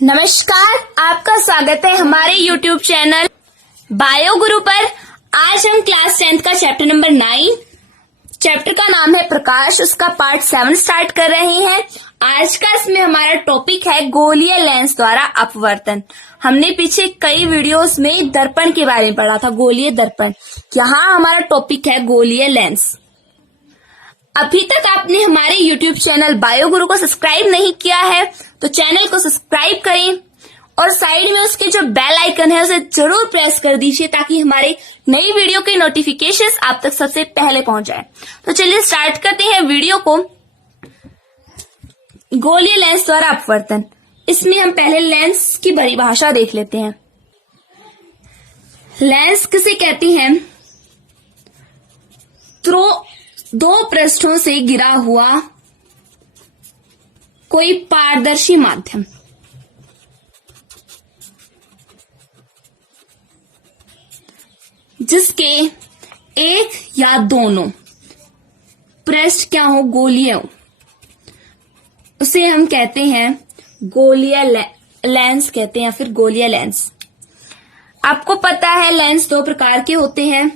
नमस्कार, आपका स्वागत है हमारे YouTube चैनल बायो गुरु पर। आज हम क्लास 10th का चैप्टर नंबर 9, चैप्टर का नाम है प्रकाश, उसका पार्ट 7 स्टार्ट कर रहे हैं। आज का इसमें हमारा टॉपिक है गोलीय लेंस द्वारा अपवर्तन। हमने पीछे कई वीडियोस में दर्पण के बारे में पढ़ा था, गोलीय दर्पण। यहाँ हमारा टॉपिक है गोलीय लेंस। अभी तक आपने हमारे YouTube चैनल बायो गुरु को सब्सक्राइब नहीं किया है तो चैनल को सब्सक्राइब करें और साइड में उसके जो बेल आइकन है उसे जरूर प्रेस कर दीजिए ताकि हमारे नई वीडियो के नोटिफिकेशंस आप तक सबसे पहले पहुंच जाए। तो चलिए स्टार्ट करते हैं वीडियो को। गोलीय लेंस द्वारा अपवर्तन, इसमें हम पहले लेंस की परिभाषा देख लेते हैं। लेंस किसे कहते हैं? दो पृष्ठों से गिरा हुआ कोई पारदर्शी माध्यम। जिसके एक या दोनों पृष्ठ क्या हो, गोलीय हो, उसे हम कहते हैं गोलीय लेंस कहते हैं, फिर गोलीय लेंस। आपको पता है लेंस दो प्रकार के होते हैं।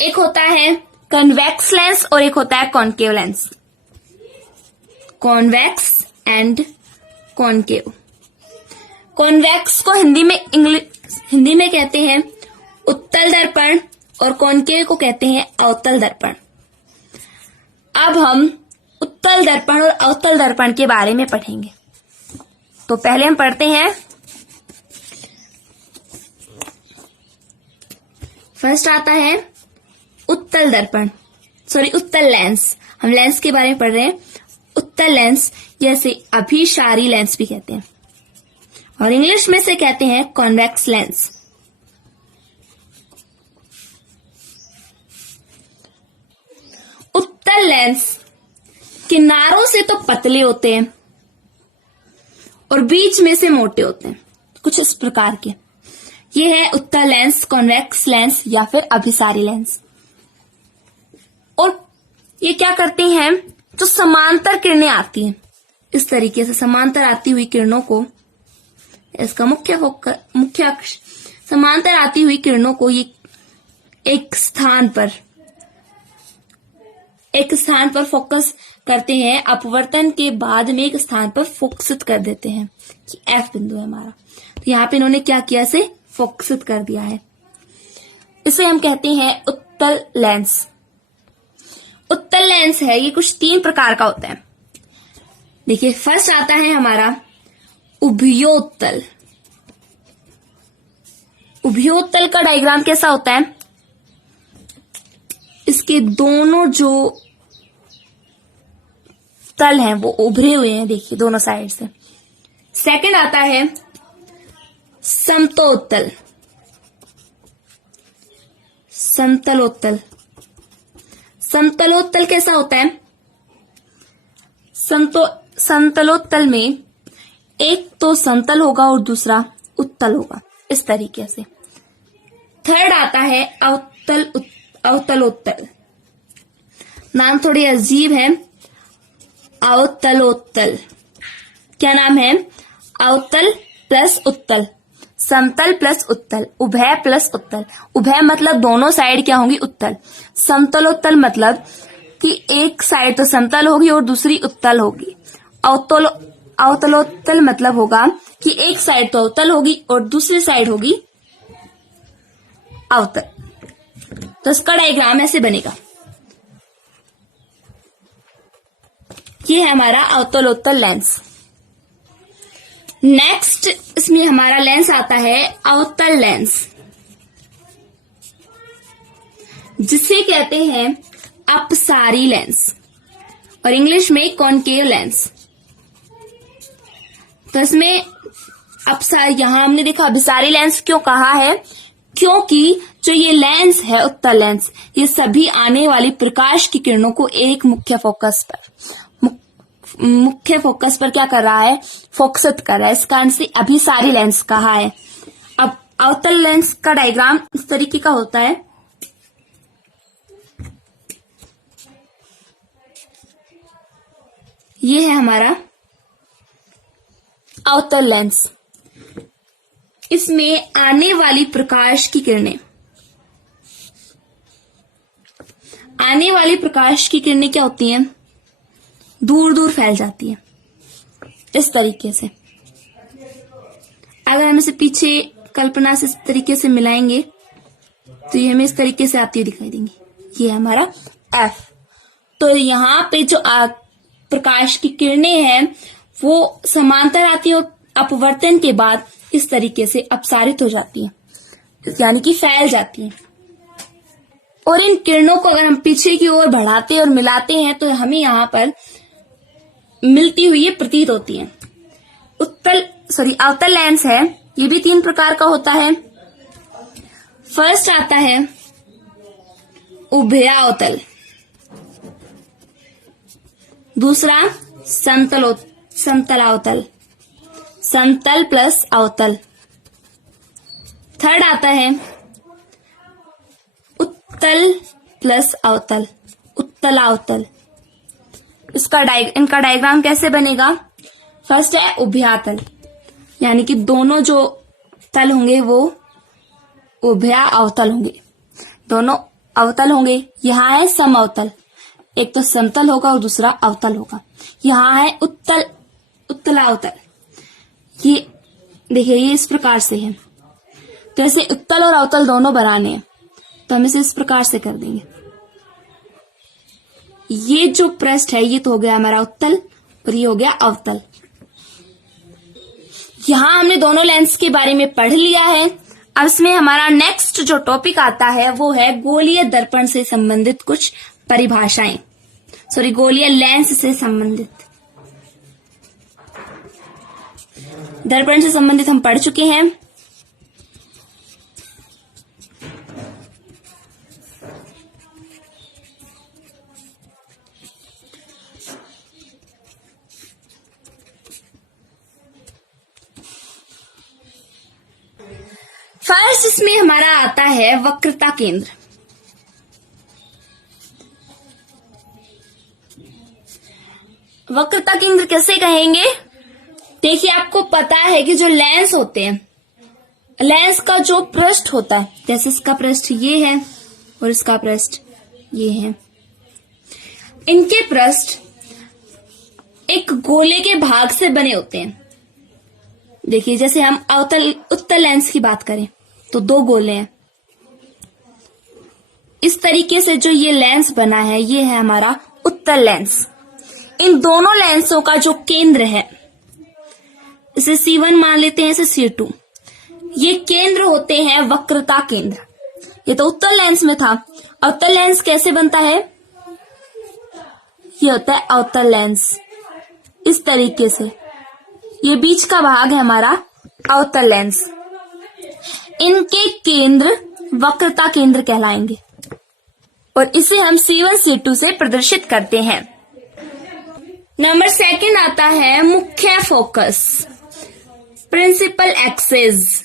एक होता है कन्वेक्स लेंस और एक होता है concave lens. Convex and concave. Convex को हिंदी में कहते हैं उत्तल दर्पण और कॉनकेव को कहते हैं अवतल दर्पण। अब हम उत्तल दर्पण और अवतल दर्पण के बारे में पढ़ेंगे। तो पहले हम पढ़ते हैं, फर्स्ट आता है उत्तल दर्पण, उत्तल लेंस। हम लेंस के बारे में पढ़ रहे हैं। उत्तल लेंस जैसे अभिसारी लेंस भी कहते हैं और इंग्लिश में से कहते हैं कॉन्वेक्स लेंस। उत्तल लेंस किनारों से तो पतले होते हैं और बीच में से मोटे होते हैं, कुछ इस प्रकार के। ये है उत्तल लेंस, कॉन्वेक्स लेंस या फिर अभिसारी लेंस। और ये क्या करते हैं, जो समांतर किरणें आती हैं, इस तरीके से समांतर आती हुई किरणों को, इसका मुख्य अक्ष, समांतर आती हुई किरणों को ये एक स्थान पर फोकस करते हैं। अपवर्तन के बाद में एक स्थान पर फोकसित कर देते हैं कि F बिंदु है हमारा। तो यहाँ पे इन्होंने क्या किया, इसे फोकसित कर दिया है। इसे हम कहते हैं उत्तल लेंस। उत्तल लेंस है, ये कुछ 3 प्रकार का होता है। देखिए, फर्स्ट आता है हमारा उभयोत्तल। उभयोत्तल का डायग्राम कैसा होता है? इसके दोनों जो तल हैं वो उभरे हुए हैं, देखिए दोनों साइड से। सेकंड आता है समतलोत्तल। समतलोत्तल कैसा होता है? समतलोत्तल में एक तो समतल होगा और दूसरा उत्तल होगा, इस तरीके से। थर्ड आता है अवतलोत्तल। नाम थोड़ी अजीब है, अवतलोत्तल। क्या नाम है? अवतल प्लस उत्तल, समतल प्लस उत्तल, उभय प्लस उत्तल। उभय मतलब दोनों साइड क्या होंगी, उत्तल। समतलोत्तल मतलब कि एक साइड तो समतल होगी और दूसरी उत्तल होगी। अवतलोत्तल मतलब होगा कि एक साइड तो अवतल होगी और दूसरी साइड होगी अवतल। तो इसका डायग्राम ऐसे बनेगा। ये है हमारा अवतलोत्तल लेंस। नेक्स्ट इसमें हमारा लेंस आता है अवतल लेंस, जिसे कहते हैं अपसारी लेंस और इंग्लिश में कॉनकेव लेंस। तो इसमें यहां हमने देखा अभिसारी लेंस क्यों कहा है, क्योंकि जो ये लेंस है उत्तल लेंस, ये सभी आने वाली प्रकाश की किरणों को एक मुख्य फोकस पर क्या कर रहा है, फोकसित कर रहा है। इस कारण से अभिसारी लेंस कहा है। अब अवतल लेंस का डायग्राम इस तरीके का होता है। ये है हमारा अवतल लेंस। इसमें आने वाली प्रकाश की किरणें, आने वाली प्रकाश की किरणें क्या होती हैं, दूर दूर फैल जाती है इस तरीके से। अगर हम इसे पीछे कल्पना से इस तरीके से मिलाएंगे तो ये हमें इस तरीके से आती हुई दिखाई देंगी। ये हमारा एफ। तो यहाँ पे जो प्रकाश की किरणें हैं वो समांतर आती है और अपवर्तन के बाद इस तरीके से अपसारित हो जाती है, यानी कि फैल जाती है। और इन किरणों को अगर हम पीछे की ओर बढ़ाते और मिलाते हैं तो हमें यहाँ पर मिलती हुई ये प्रतीत होती है। अवतल लेंस है, ये भी 3 प्रकार का होता है। फर्स्ट आता है उभयावतल, दूसरा समतलावतल, समतल प्लस अवतल। थर्ड आता है उत्तल प्लस अवतल, उत्तलावतल। इनका डायग्राम कैसे बनेगा? फर्स्ट है उभयातल, यानी कि दोनों जो तल होंगे वो उभया अवतल होंगे, दोनों अवतल होंगे। यहाँ है समअवतल, एक तो समतल होगा और दूसरा अवतल होगा। यहाँ है उत्तलावतल, ये देखिए ये इस प्रकार से है। तो ऐसे उत्तल और अवतल दोनों बनाने हैं तो हम इसे इस प्रकार से कर देंगे। ये जो पृष्ठ है ये तो हो गया हमारा उत्तल और ये हो गया अवतल। यहां हमने दोनों लेंस के बारे में पढ़ लिया है। अब इसमें हमारा नेक्स्ट जो टॉपिक आता है वो है गोलीय दर्पण से संबंधित कुछ परिभाषाएं, गोलीय लेंस से संबंधित। दर्पण से संबंधित हम पढ़ चुके हैं। फर्स्ट इसमें हमारा आता है वक्रता केंद्र। वक्रता केंद्र कैसे कहेंगे? देखिए आपको पता है कि जो लेंस होते हैं, लेंस का जो पृष्ठ होता है, जैसे इसका पृष्ठ ये है और इसका पृष्ठ ये है, इनके पृष्ठ एक गोले के भाग से बने होते हैं। देखिए जैसे हम उत्तल लेंस की बात करें तो 2 गोले हैं। इस तरीके से जो ये लेंस बना है ये है हमारा उत्तल लेंस। इन दोनों लेंसों का जो केंद्र है, इसे C1 मान लेते हैं, इसे C2, ये केंद्र होते हैं वक्रता केंद्र। ये तो उत्तल लेंस में था। अवतल लेंस कैसे बनता है? ये होता है अवतल लेंस इस तरीके से। ये बीच का भाग है हमारा अवतल लेंस। इनके केंद्र वक्रता केंद्र कहलाएंगे और इसे हम C1 C2 से प्रदर्शित करते हैं। नंबर 2 आता है मुख्य फोकस, प्रिंसिपल एक्सिस,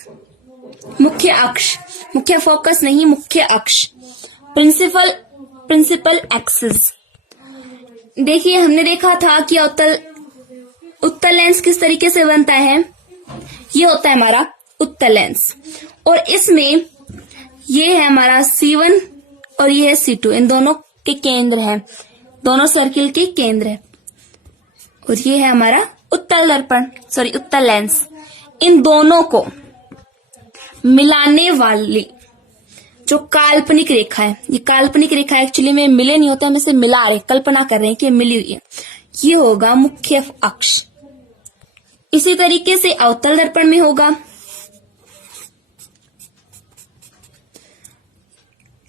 मुख्य अक्ष, मुख्य फोकस नहीं, मुख्य अक्ष, प्रिंसिपल एक्सिस। देखिए हमने देखा था कि उत्तल लेंस किस तरीके से बनता है। ये होता है हमारा उत्तल लेंस और इसमें ये है हमारा C1 और ये है C2, इन दोनों के केंद्र हैं, दोनों सर्किल के केंद्र है। और ये है हमारा उत्तल लेंस। इन दोनों को मिलाने वाली जो काल्पनिक रेखा है, ये काल्पनिक रेखा एक्चुअली में मिले नहीं होता, हम इसे मिला रहे, कल्पना कर रहे हैं कि मिली हुई है, ये होगा मुख्य अक्ष। इसी तरीके से अवतल दर्पण में होगा,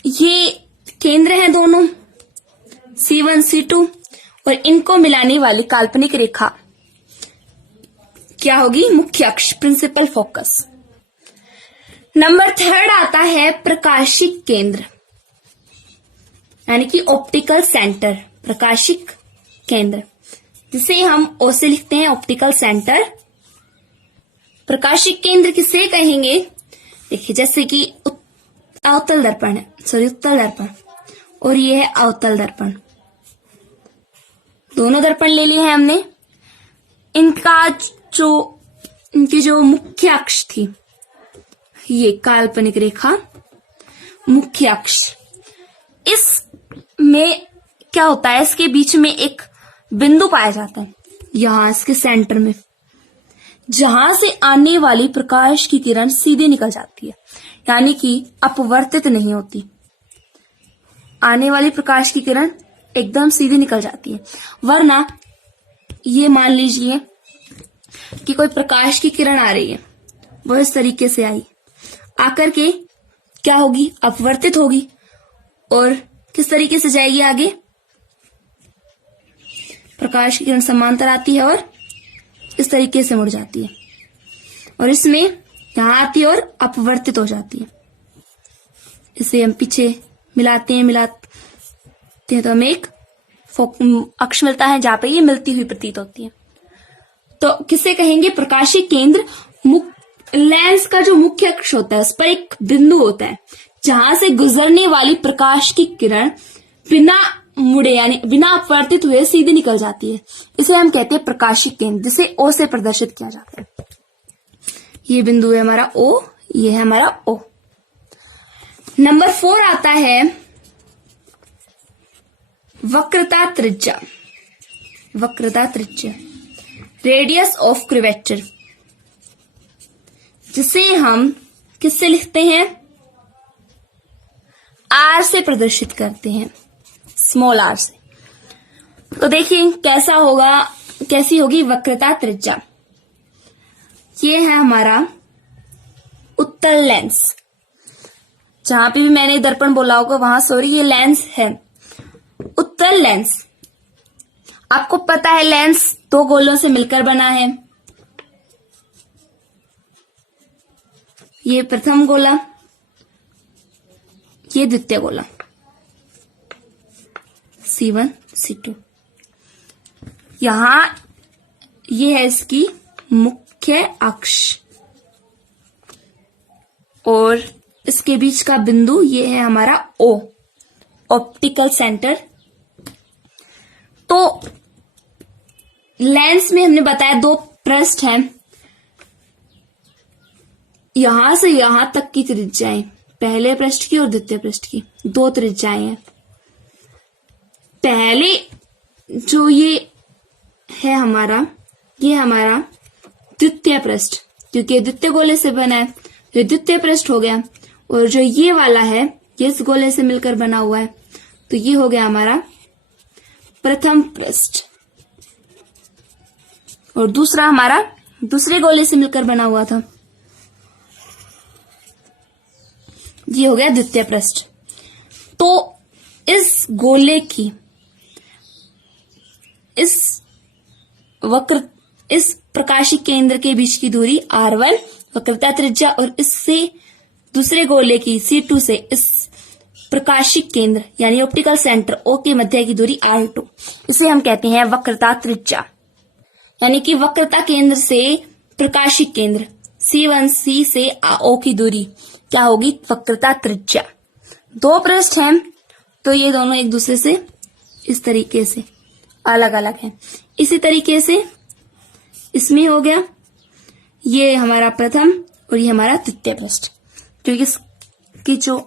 ये केंद्र है दोनों C1 C2 और इनको मिलाने वाली काल्पनिक रेखा क्या होगी? मुख्य अक्ष, प्रिंसिपल फोकस। नंबर 3 आता है प्रकाशिक केंद्र, यानी कि ऑप्टिकल सेंटर, प्रकाशिक केंद्र, जिसे हम ओ से लिखते हैं, ऑप्टिकल सेंटर। प्रकाशिक केंद्र किसे कहेंगे? देखिए जैसे कि उत्तल दर्पण और ये है अवतल दर्पण। दोनों दर्पण ले लिए हैं हमने। इनकी जो मुख्य अक्ष थी, ये काल्पनिक रेखा मुख्य अक्ष, इसमें क्या होता है, इसके बीच में एक बिंदु पाया जाता है, यहां इसके सेंटर में, जहां से आने वाली प्रकाश की किरण सीधे निकल जाती है, यानी कि अपवर्तित नहीं होती। आने वाली प्रकाश की किरण एकदम सीधी निकल जाती है। वरना ये मान लीजिए कि कोई प्रकाश की किरण आ रही है, वो इस तरीके से आई, आकर के क्या होगी, अपवर्तित होगी, और किस तरीके से जाएगी आगे, प्रकाश की किरण समांतर आती है और इस तरीके से मुड़ जाती है, और इसमें यहां आती है और अपवर्तित हो जाती है। इसे हम पीछे मिलाते हैं तो हमें एक अक्ष मिलता है जहां पे ये मिलती हुई प्रतीत होती है। तो किसे कहेंगे, प्रकाशीय केंद्र। लेंस का जो मुख्य अक्ष होता है, उस पर एक बिंदु होता है जहां से गुजरने वाली प्रकाश की किरण बिना मुड़े यानी बिना अपवर्तित हुए सीधी निकल जाती है। इसे हम कहते हैं प्रकाशीय केंद्र, जिसे ओ से प्रदर्शित किया जाता है। ये बिंदु है हमारा ओ, ये है हमारा ओ। नंबर 4 आता है वक्रता त्रिज्या। वक्रता त्रिज्या, रेडियस ऑफ कर्वेचर, जिसे हम किससे लिखते हैं, आर से प्रदर्शित करते हैं, स्मॉल आर से। तो देखिए कैसी होगी वक्रता त्रिज्या। ये है हमारा उत्तल लेंस, जहां पे भी मैंने दर्पण बोला होगा वहां सॉरी ये लेंस है, उत्तल लेंस। आपको पता है लेंस 2 गोलों से मिलकर बना है। ये प्रथम गोला, ये द्वितीय गोला, C1 C2। यहां ये है इसकी मुख्य अक्ष, और इसके बीच का बिंदु ये है हमारा O, ऑप्टिकल सेंटर। तो लेंस में हमने बताया 2 पृष्ठ हैं, यहां से यहां तक की त्रिज्याएं, पहले पृष्ठ की और द्वितीय पृष्ठ की 2 त्रिज्याएं हैं। पहले जो ये है हमारा, ये हमारा द्वितीय पृष्ठ, क्योंकि द्वितीय गोले से बना है, ये द्वितीय पृष्ठ हो गया। और जो ये वाला है, ये इस गोले से मिलकर बना हुआ है, तो ये हो गया हमारा प्रथम पृष्ठ। और दूसरा हमारा दूसरे गोले से मिलकर बना हुआ था, ये हो गया द्वितीय पृष्ठ। तो इस गोले की इस प्रकाशीय केंद्र के बीच की दूरी R1 वक्रता त्रिज्या, और इससे दूसरे गोले की C2 से इस प्रकाशीय केंद्र यानी ऑप्टिकल सेंटर O के मध्य की दूरी R2, इसे हम कहते हैं वक्रता त्रिज्या। यानी कि वक्रता केंद्र से प्रकाशीय केंद्र C1C से O की दूरी क्या होगी, वक्रता त्रिज्या। 2 पृष्ठ हैं, तो ये दोनों एक दूसरे से इस तरीके से अलग अलग हैं। इसी तरीके से इसमें हो गया, ये हमारा प्रथम और ये हमारा द्वितीय पृष्ठ, क्योंकि इसकी जो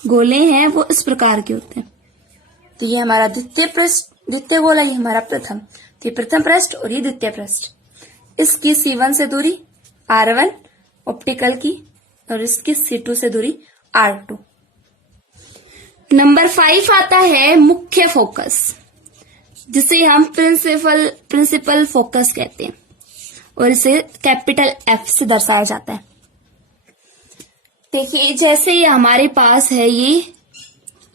गोले हैं वो इस प्रकार के होते हैं। तो ये हमारा द्वितीय पृष्ठ, द्वितीय गोला, ये हमारा प्रथम, तो ये प्रथम पृष्ठ और ये द्वितीय पृष्ठ। इसकी C1 से दूरी R1 ऑप्टिकल की, और इसकी C2 से दूरी R2। नंबर 5 आता है मुख्य फोकस, जिसे हम प्रिंसिपल फोकस कहते हैं, और इसे कैपिटल F से दर्शाया जाता है। देखिए जैसे ये हमारे पास है ये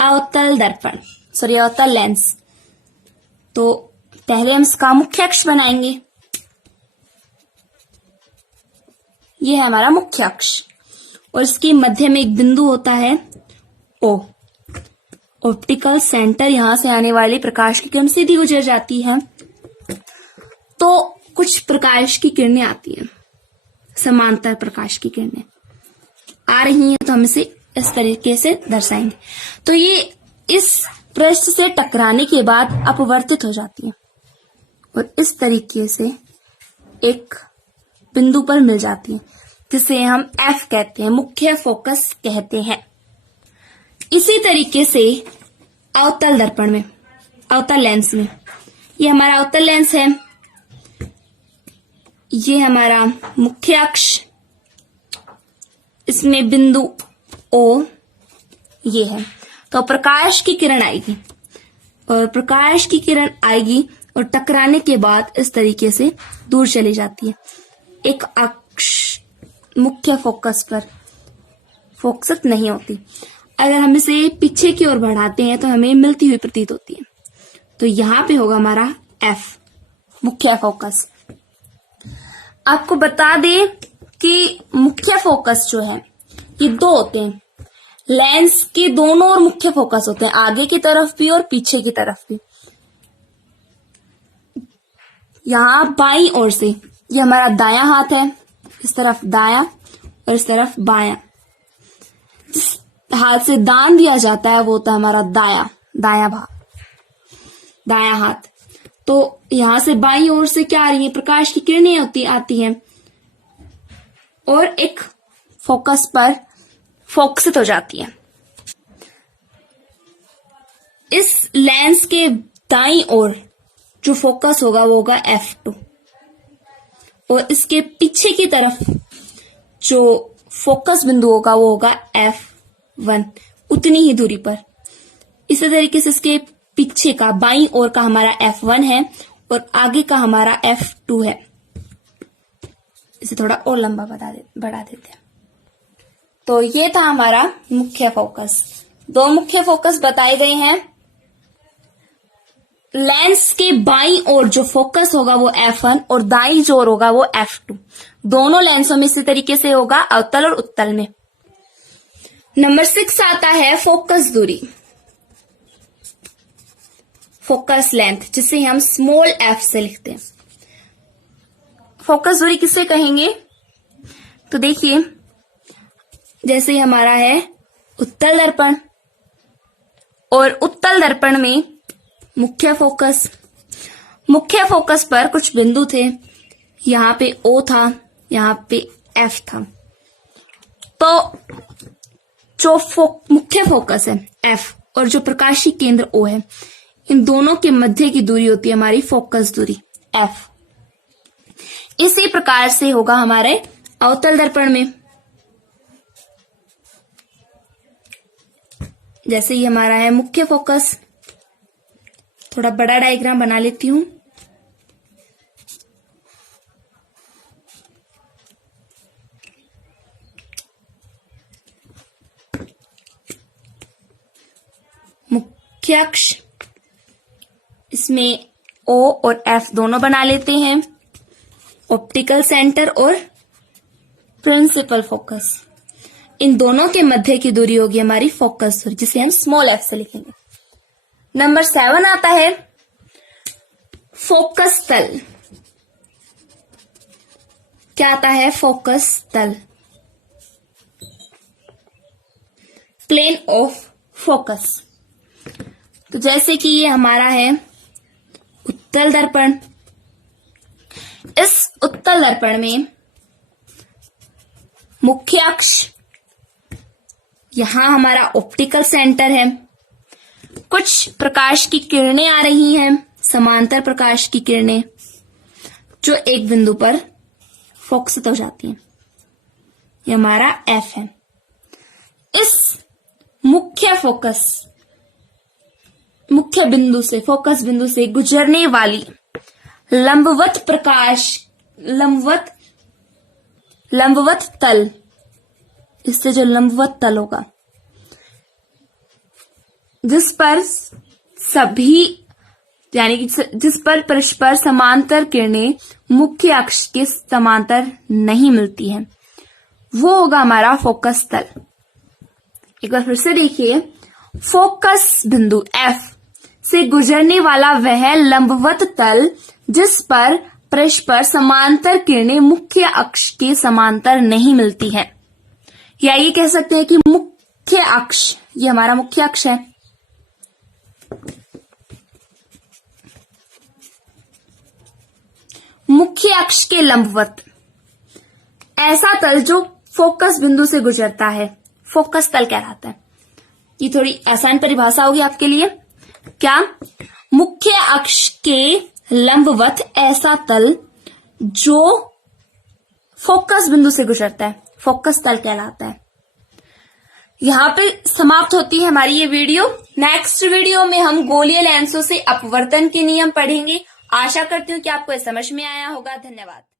अवतल दर्पण, सॉरी अवतल लेंस, तो पहले हम इसका मुख्य अक्ष बनाएंगे। ये है हमारा मुख्य अक्ष, और इसके मध्य में एक बिंदु होता है O, ऑप्टिकल सेंटर। यहां से आने वाली प्रकाश की किरण सीधी गुजर जाती है, तो कुछ प्रकाश की किरणें आती हैं, समांतर प्रकाश की किरणें आ रही हैं, तो हम इसे इस तरीके से दर्शाएंगे। तो ये इस पृष्ठ से टकराने के बाद अपवर्तित हो जाती है और इस तरीके से एक बिंदु पर मिल जाती है, जिसे हम एफ कहते हैं, मुख्य फोकस कहते हैं। इसी तरीके से अवतल दर्पण में, अवतल लेंस में, ये हमारा अवतल लेंस है, ये हमारा मुख्य अक्ष, इसमें बिंदु O ये है। तो प्रकाश की किरण आएगी और प्रकाश की किरण आएगी और टकराने के बाद इस तरीके से दूर चली जाती है, एक अक्ष मुख्य फोकस पर फोकस नहीं होती। अगर हम इसे पीछे की ओर बढ़ाते हैं तो हमें मिलती हुई प्रतीत होती है। तो यहां पे होगा हमारा एफ, मुख्य फोकस। आपको बता दें कि मुख्य फोकस जो है ये दो होते हैं, लेंस के दोनों ओर मुख्य फोकस होते हैं, आगे की तरफ भी और पीछे की तरफ भी। यहां बाईं ओर से ये हमारा दायां हाथ है, इस तरफ दायां और इस तरफ बायां। जिस हाथ से दान दिया जाता है वो होता है हमारा दायां भाग, दायां हाथ। तो यहां से बाईं ओर से क्या आ रही है, प्रकाश की किरणें आती हैं और एक फोकस पर फोकसित हो जाती है। इस लेंस के दाईं ओर जो फोकस होगा वो होगा F2 और इसके पीछे की तरफ जो फोकस बिंदु होगा वो होगा F1, उतनी ही दूरी पर। इसी तरीके से इसके पीछे का बाईं ओर का हमारा F1 है और आगे का हमारा F2 है। इसे थोड़ा और लंबा बढ़ा देते हैं। तो ये था हमारा मुख्य फोकस। दो मुख्य फोकस बताए गए हैं। लेंस के बाईं ओर जो फोकस होगा वो F1 और दाईं ओर होगा वो F2। दोनों लेंसों में इसी तरीके से होगा, अवतल और उत्तल में। नंबर 6 आता है फोकस दूरी, फोकस लेंथ, जिसे हम स्मॉल f से लिखते हैं। फोकस दूरी किससे कहेंगे? तो देखिए, जैसे हमारा है उत्तल दर्पण और उत्तल दर्पण में मुख्य फोकस पर कुछ बिंदु थे, यहां पे O था, यहां पे F था। तो जो मुख्य फोकस है F और जो प्रकाशीय केंद्र O है, इन दोनों के मध्य की दूरी होती है हमारी फोकस दूरी F। इसी प्रकार से होगा हमारे अवतल दर्पण में। जैसे ही हमारा है मुख्य फोकस, थोड़ा बड़ा डायग्राम बना लेती हूं। मुख्य अक्ष, इसमें O और F दोनों बना लेते हैं। ऑप्टिकल सेंटर और प्रिंसिपल फोकस, इन दोनों के मध्य की दूरी होगी हमारी फोकस दूरी, जिसे हम स्मॉल f से लिखेंगे। नंबर 7 आता है फोकस तल। क्या आता है? फोकस तल, प्लेन ऑफ फोकस। तो जैसे कि ये हमारा है उत्तल दर्पण। इस उत्तल दर्पण में मुख्य अक्ष, यहां हमारा ऑप्टिकल सेंटर है। कुछ प्रकाश की किरणें आ रही हैं, समांतर प्रकाश की किरणें, जो एक बिंदु पर फोकसित हो जाती हैं। ये हमारा F है। इस मुख्य फोकस बिंदु से गुजरने वाली लंबवत तल, इससे जो लंबवत तल होगा, जिस पर परस्पर समांतर किरणें मुख्य अक्ष के समांतर नहीं मिलती हैं, वो होगा हमारा फोकस तल। एक बार फिर से देखिए, फोकस बिंदु F से गुजरने वाला वह लंबवत तल जिस पर परस्पर समांतर किरणें मुख्य अक्ष के समांतर नहीं मिलती है, या ये कह सकते हैं कि मुख्य अक्ष, ये हमारा मुख्य अक्ष है, मुख्य अक्ष के लंबवत ऐसा तल जो फोकस बिंदु से गुजरता है, फोकस तल कहलाता है। ये थोड़ी आसान परिभाषा होगी आपके लिए। क्या? मुख्य अक्ष के लंबवत ऐसा तल जो फोकस बिंदु से गुजरता है, फोकस तल कहलाता है। यहां पे समाप्त होती है हमारी ये वीडियो। नेक्स्ट वीडियो में हम गोलीय लेंसों से अपवर्तन के नियम पढ़ेंगे। आशा करती हूँ कि आपको ये समझ में आया होगा। धन्यवाद।